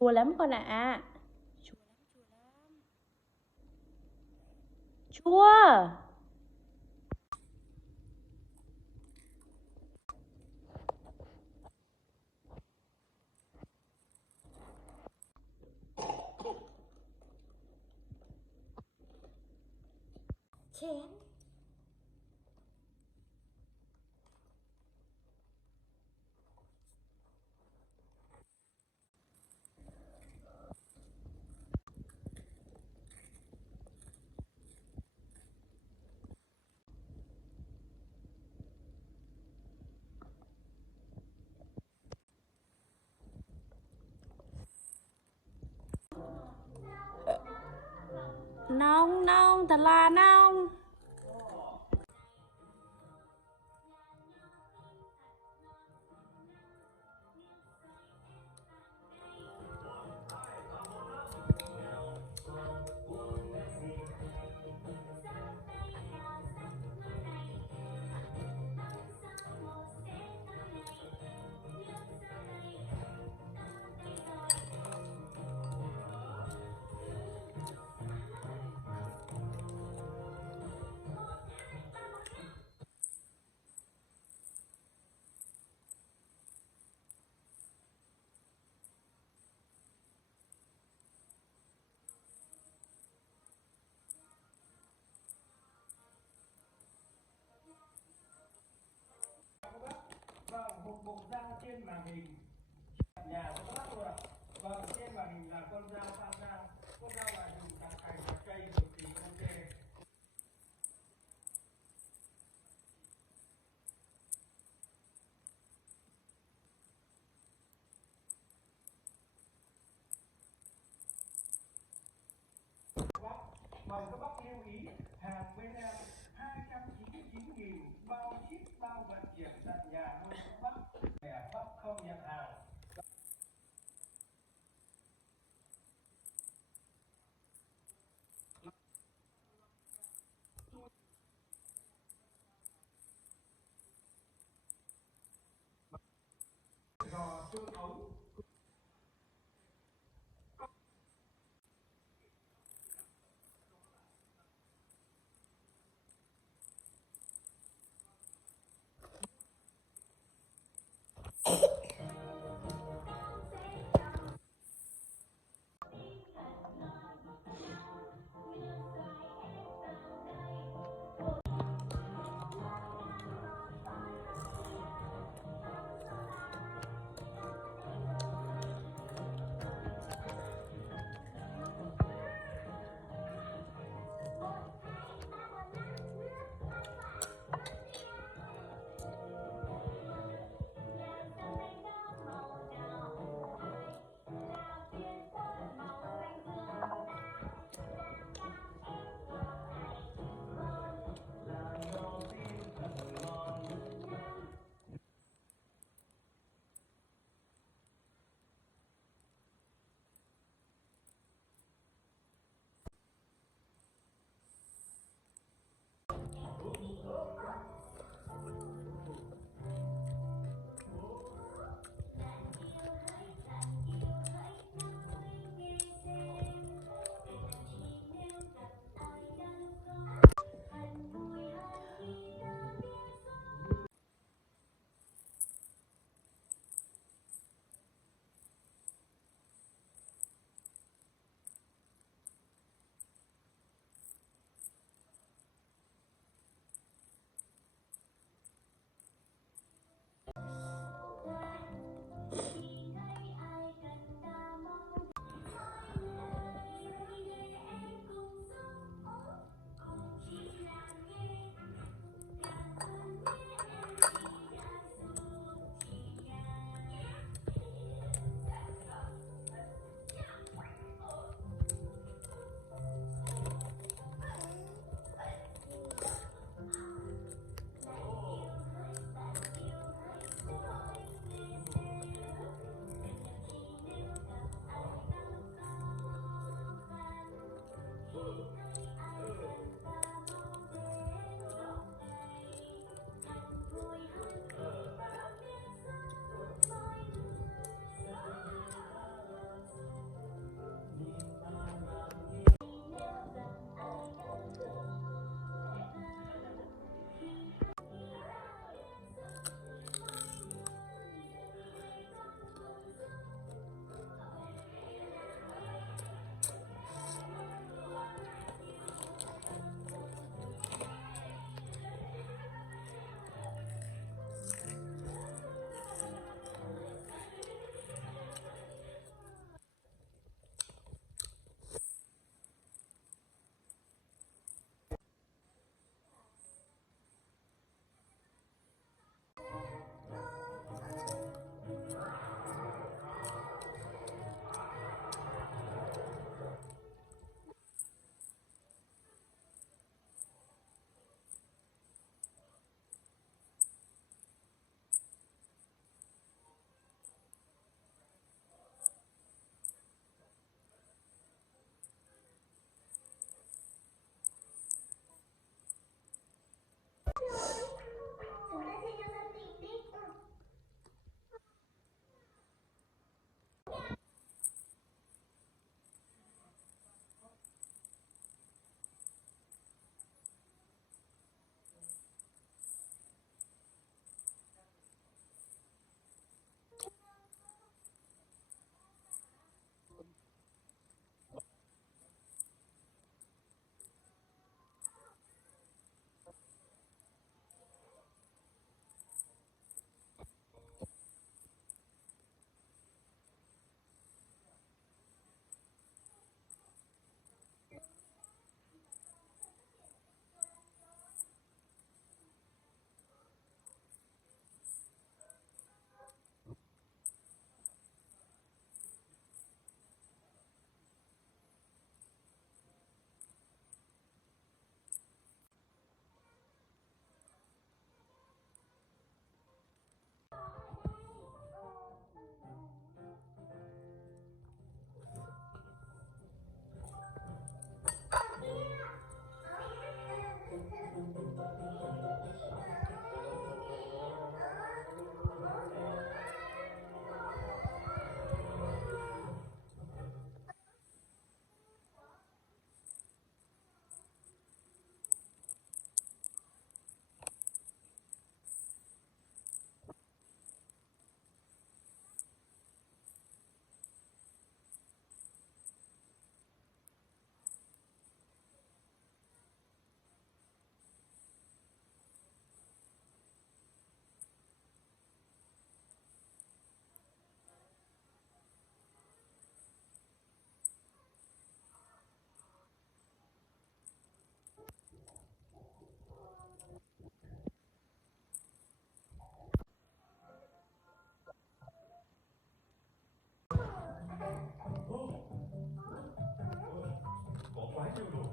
Chua lắm con ạ. Chua lắm. Chua. Chén. Nông nông thật là nông. Vâng, một bộ dao trên màn hình nhà của các bác luôn ạ. Vâng, trên màn hình là con dao pha dao. Con dao là dùng cả cành và cây cực kỳ ok. Mời các bác lưu ý, hàng bên em 299.000 bao ship bao vận chuyển tận nhà luôn các bác. Thẻ bác không nhận hàng. Giò xương ống.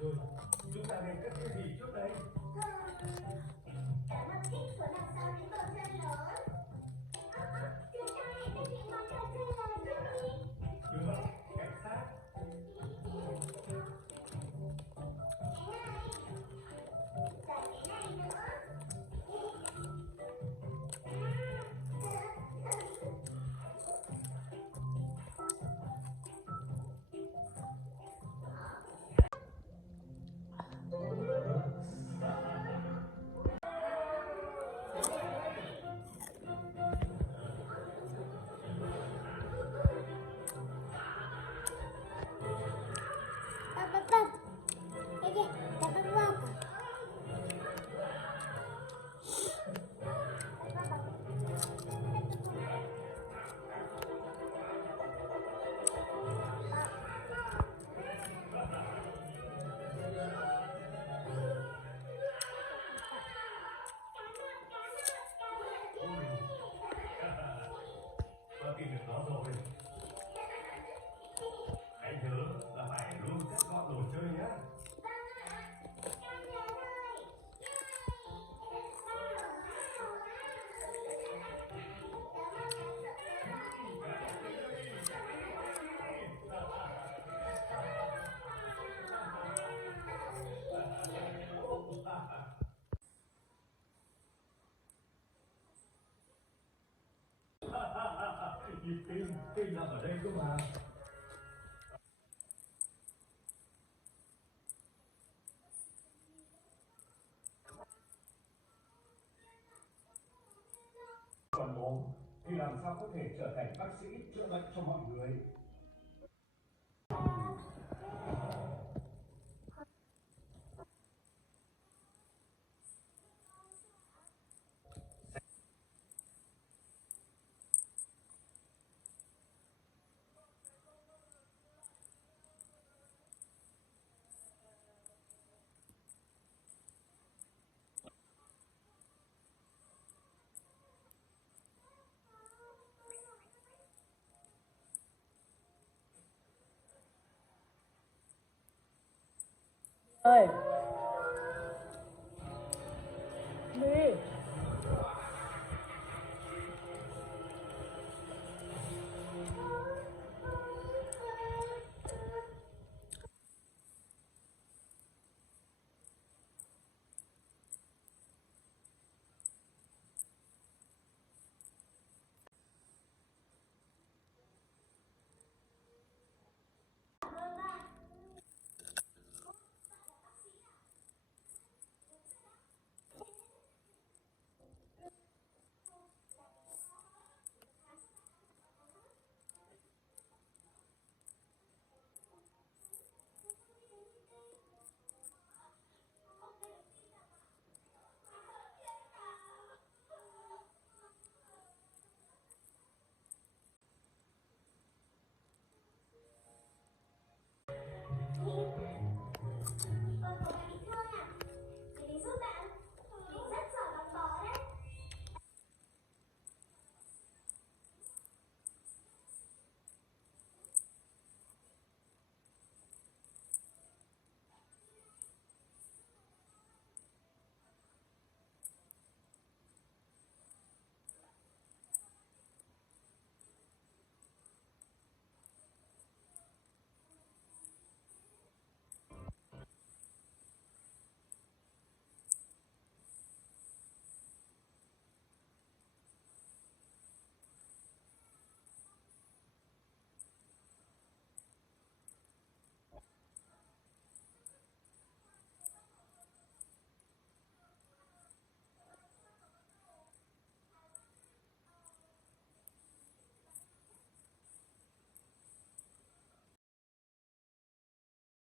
Rồi, chúng ta nên cất cái gì trước đây? Cảm ơn thích của năm sau đến bầu trời lớn. Chúng ta hãy thực hiện món trò chơi là gì? Được, cảnh sát. Cái này, còn cái này nữa. Bắp. Đây kìa, bắp. Con tìm được nó rồi. Hãy nhớ là phải luôn cất gọn đồ chơi nhé. Nhịp tim nằm ở đây cơ mà. Còn ốm thì làm sao có thể trở thành bác sĩ chữa bệnh cho mọi người? Ơi